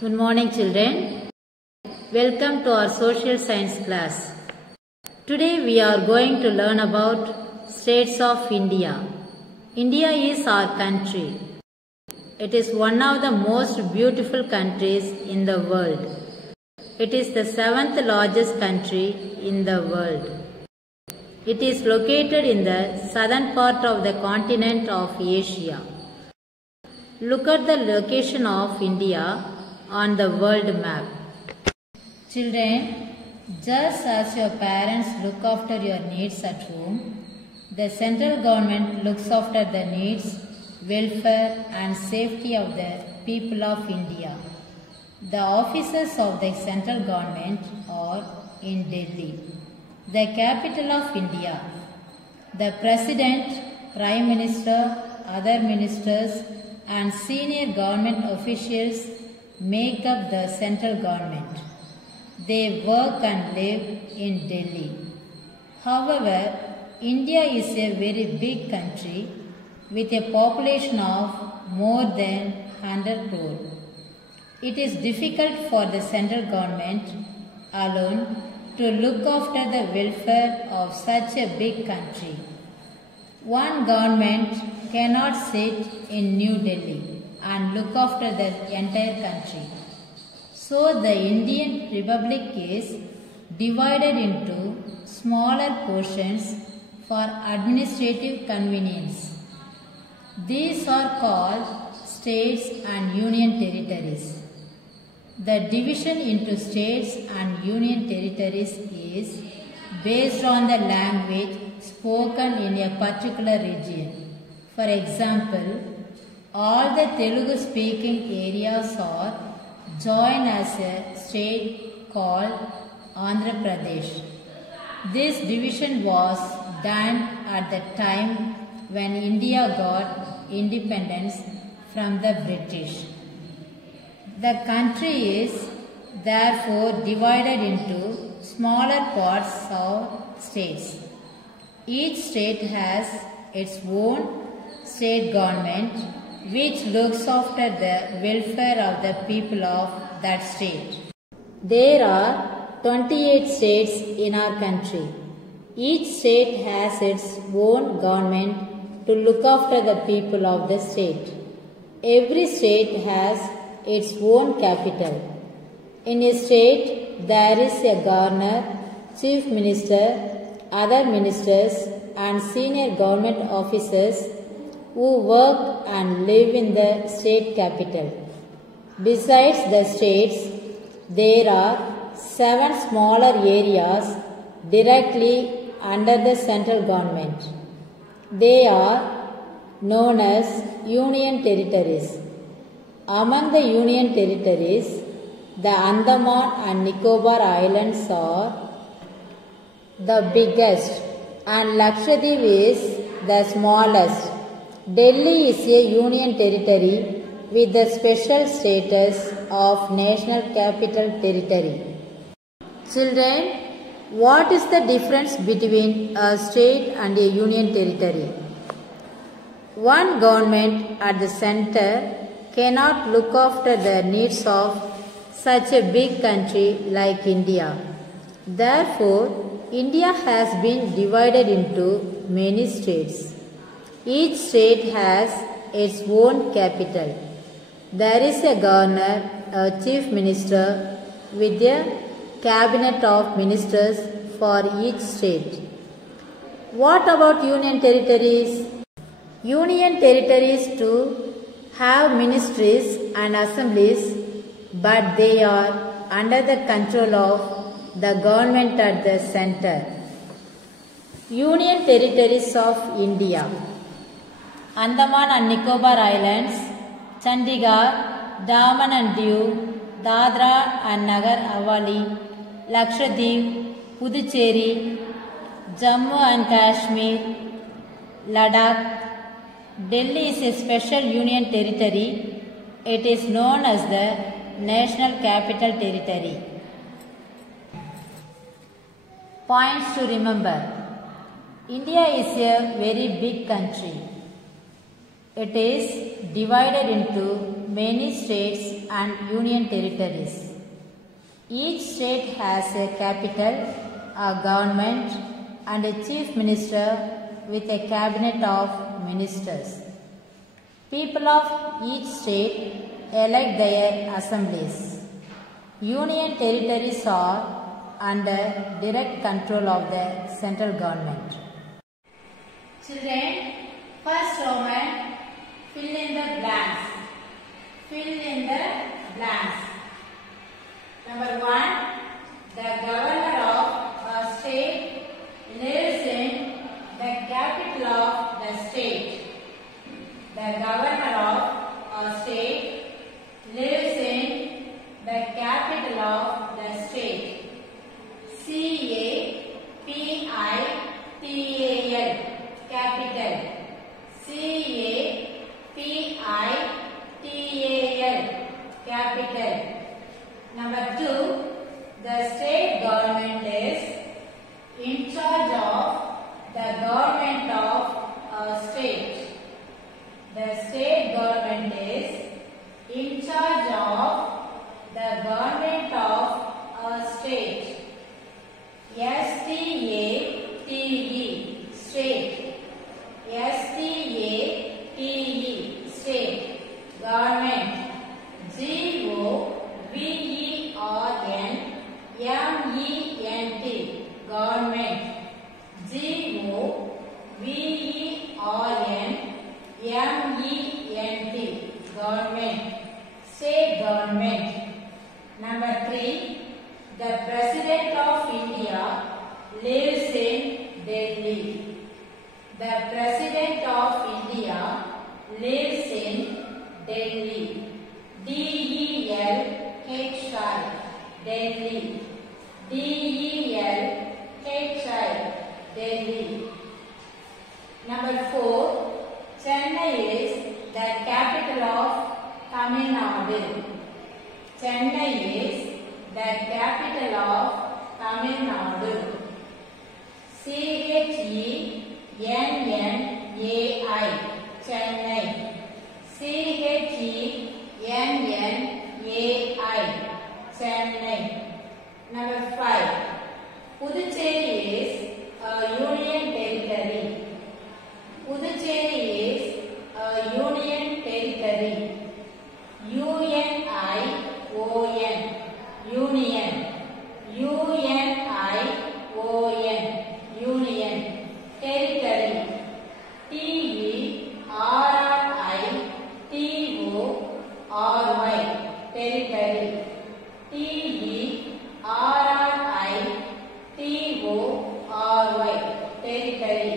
Good morning, children. Welcome to our social science class. Today we are going to learn about states of India. India is our country. It is one of the most beautiful countries in the world. It is the 7th largest country in the world. It is located in the southern part of the continent of Asia. Look at the location of India on the world map. Children, just as your parents look after your needs at home, the central government looks after the needs, welfare and safety of the people of India. The offices of the central government are in Delhi, the capital of India. The President, Prime Minister, other ministers and senior government officials make up the central government. They work and live in Delhi. However, India is a very big country with a population of more than 100 crore. It is difficult for the central government alone to look after the welfare of such a big country. One government cannot sit in New Delhi and look after the entire country. So the Indian Republic is divided into smaller portions for administrative convenience. These are called states and union territories. The division into states and union territories is based on the language spoken in a particular region. For example, all the Telugu speaking areas are joined as a state called Andhra Pradesh. This division was done at the time when India got independence from the British. The country is therefore divided into smaller parts of states. Each state has its own state government which looks after the welfare of the people of that state. There are 28 states in our country. Each state has its own government to look after the people of the state. Every state has its own capital. In a state, there is a governor, chief minister, other ministers and senior government officers who work and live in the state capital. Besides the states, there are 7 smaller areas directly under the central government. They are known as union territories. Among the union territories, the Andaman and Nicobar Islands are the biggest and Lakshadweep is the smallest. Delhi is a union territory with the special status of National Capital Territory. Children, what is the difference between a state and a union territory? One government at the center cannot look after the needs of such a big country like India. Therefore, India has been divided into many states. Each state has its own capital. There is a governor, a chief minister with a cabinet of ministers for each state. What about union territories? Union territories too have ministries and assemblies, but they are under the control of the government at the center. Union territories of India: Andaman and Nicobar Islands, Chandigarh, Daman and Diu, Dadra and Nagar Haveli, Lakshadweep, Puducherry, Jammu and Kashmir, Ladakh. Delhi is a special union territory. It is known as the National Capital Territory. Points to remember: India is a very big country. It is divided into many states and union territories. Each state has a capital, a government, and a chief minister with a cabinet of ministers. People of each state elect their assemblies. Union territories are under direct control of the central government. Children, first Roman, fill in the blanks. Fill in the blanks. Number 1, the governor of a state lives in the capital of the state. The governor of a state lives in the capital of the state. C-A-P-I-T-A-L, capital. C-A-P-I-T-A-L, capital. Number 2, the state government is in charge of the government of a state. The state government is in charge of the government of a state. S-T-A-T-E, state. S-T-A-T-E, state. Government. G-O-V-E-R-N-M-E-N-T, government. G-O-V-E-R-N-M-E-N-T, government. State government. Number 3, the President of India lives in Delhi. The President of India lives in Delhi. D-E-L-H-I, Delhi. D-E-L-H-I, Delhi. Number 4, Chennai is the capital of Tamil Nadu. Chennai is the capital of Tamil Nadu. C-H-E-N-N-A-I, Chennai. C-H-E-N-N-A-I, Chennai. Number 5, Puducherry is a union territory. Puducherry is a union territory. U-N-I-O-N, union. U-N-I-O-N, union. Territory. T-E-R-R-I-T-O-R-Y, territory. T-E-R-R-I-T-O-R-Y, territory.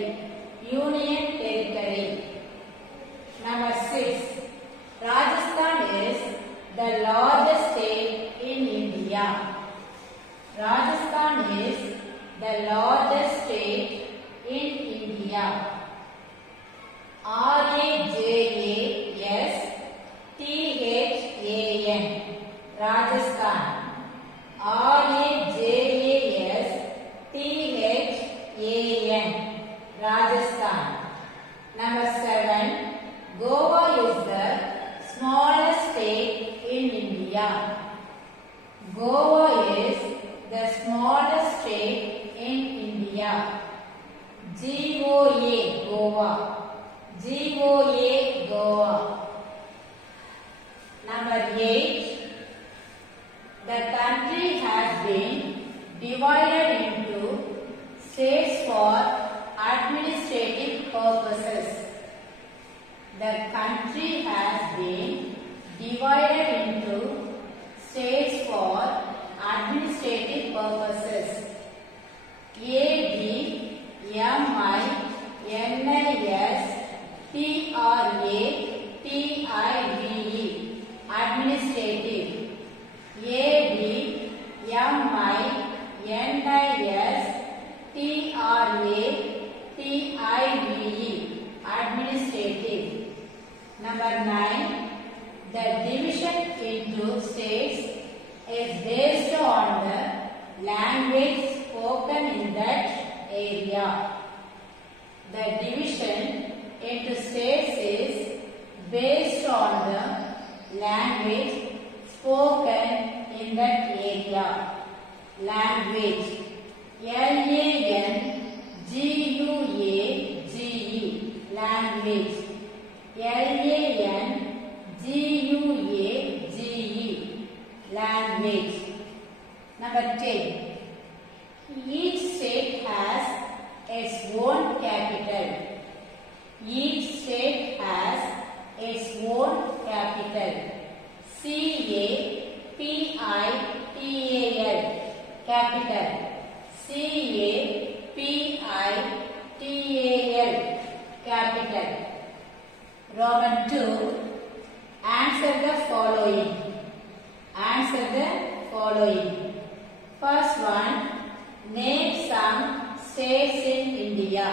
Union territory. Number 6, Rajasthan is the largest state in India. Rajasthan is the largest state in India. R-A-J-A-S-T-H-A-N, Rajasthan. R-A-J-A-S-T-H-A-N, Rajasthan. Number 7, Goa is the smallest state in India. Goa is the smallest state in India. G-O-A, Goa. G-O-A, Goa. Number 8, the country has been divided into states for administrative purposes. The country has been divided into states for administrative purposes. A-D-M-I-N-I-S-T-R-A-T-I-V-E, administrative. A-D-M-I-N-I-S-T-R-A-T-I-V-E, administrative. Number 9, the division into states is based on the language spoken in that area. The division into states is based on the language spoken in that area. Language. L-A-N-G-U-A-G-E. Language. L-A-N-G-U-A-G-E. Language. Number 10. Each state has its own capital. Each state has its own capital. C-A-P-I-T-A-L. Capital. C-A-P-I-T-A-L. Capital. Roman 2. Answer the following. Answer the following. First one. Name some states in India.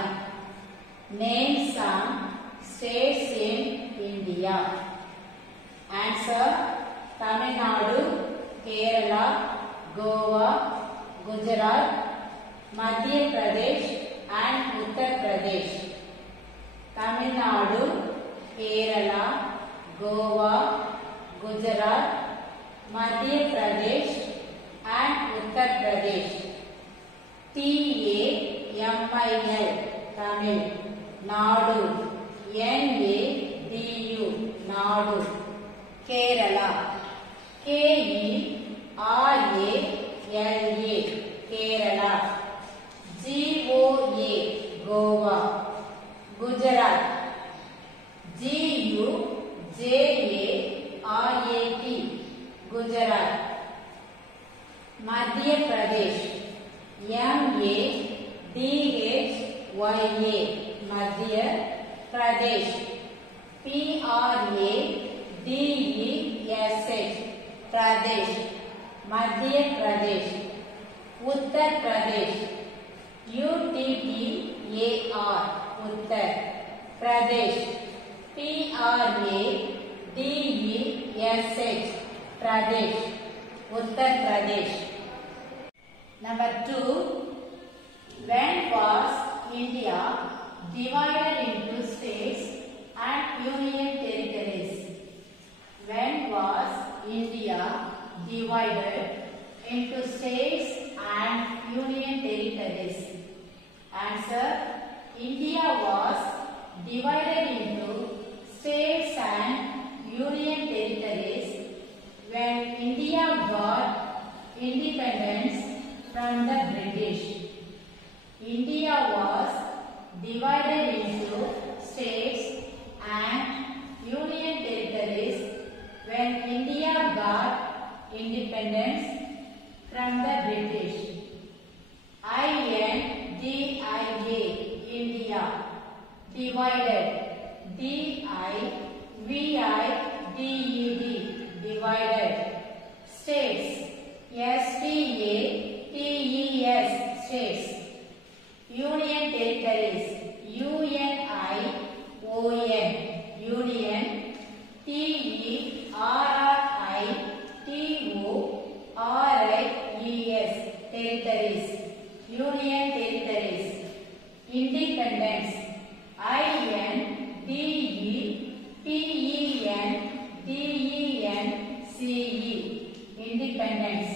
Name some states in India. Answer. Tamil Nadu, Kerala, Goa, Gujarat, Madhya Pradesh and Uttar Pradesh. Tamil Nadu, Kerala, Goa, Gujarat, Madhya Pradesh and Uttar Pradesh. T-A-M-I-L, Tamil. Nadu, N-A-D-U, Nadu. Kerala, K-E-R-A-L-A, Kerala. G-O-A, Goa. Gujarat, G-U-J-A-R-A-T, Gujarat. Madhya Pradesh, M-A-D-H-Y-A, Madhya Pradesh. P-R-A-D-E-S-H, Pradesh, Madhya Pradesh. Uttar Pradesh, U-T-T-A-R, Uttar Pradesh. P-R-A-D-E-S-H, Pradesh, Uttar Pradesh. Number 2. When was India divided into states and union territories? When was India divided into states and union territories? Answer. India was divided into states and union territories when India got independence from the British. India was divided into states and union territories when India got independence from the British. I-N-D-I-A, India. Divided, D-I-V-I-D-E-D, divided. States, S-T-A-T-E-S, states. Union territories, U-N-I-O-N, union. T-E-R-R-I-T-O-R-I-E-S, territories, union territories. Independence, I-N-D-E-P-E-N-D-E-N-C-E, independence.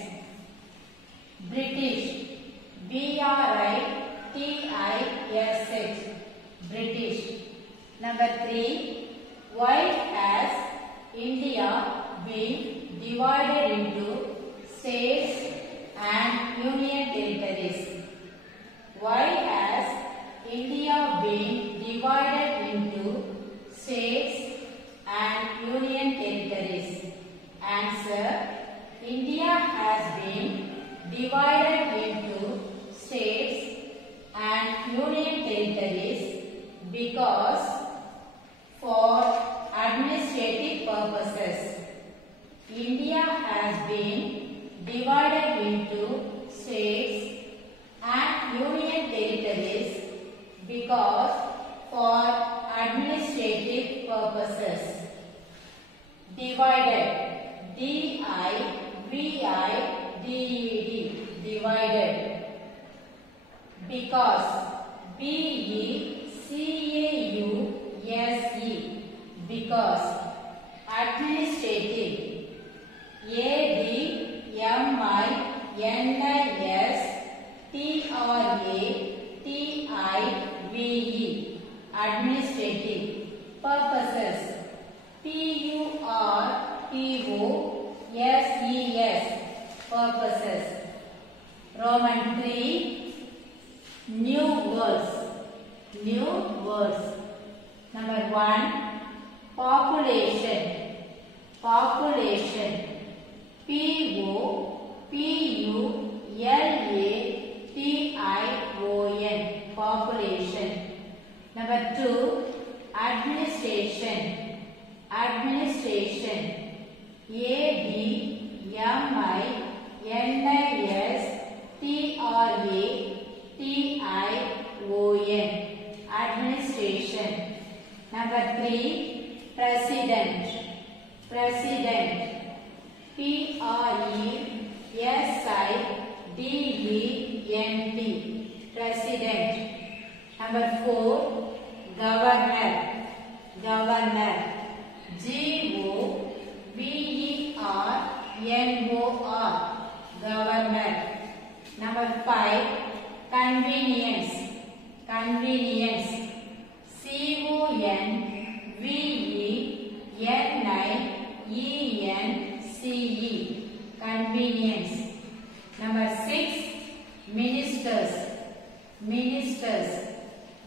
British, B-R-I-T-I-S-H, British. Number 3. Why has India been divided into states and union territories? Why has India been divided into states and union territories? Answer. India has been divided into states and union territories because for administrative purposes. India has been divided into states and union territories because for administrative purposes. Divided, D-I-V-I-D-E-D, divided. Because, B-E-C-A-U-S-E, because. administrative. ADMINISTRATIVE. Administrative. Purposes. PURPOSES. Purposes. Roman 3. New words. New words. Number 1. Population. Population. POPULATION. Population. Number 2. Administration. Administration. ADMINISTRATION. Administration. Number 3. President. President. PRESIDENT. President. Number 4. Governor. Governor. GOVERNOR. Governor. Number 5. Convenience. Convenience. CONVENIENCE. Convenience. Number 6. Ministers. Ministers.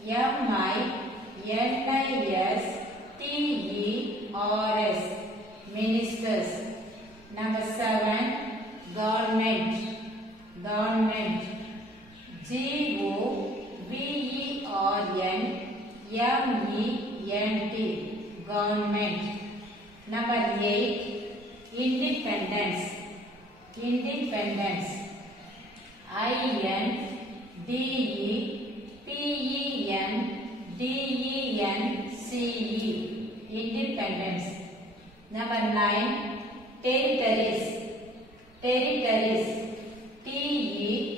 MINISTERS. Ministers. Number 7. Government. Government. GOVERNMENT. Government. Number 8. Independence. Independence. INDEPENDENCE. Independence. Number 9. Territories. Territories. TERRITORIES.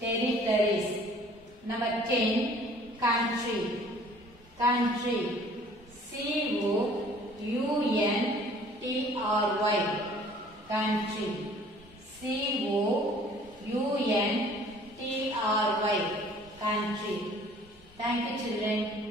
Territories. Number 10. Country. Country. COUNTRY. Country. COUNTRY. Country. Thank you, children.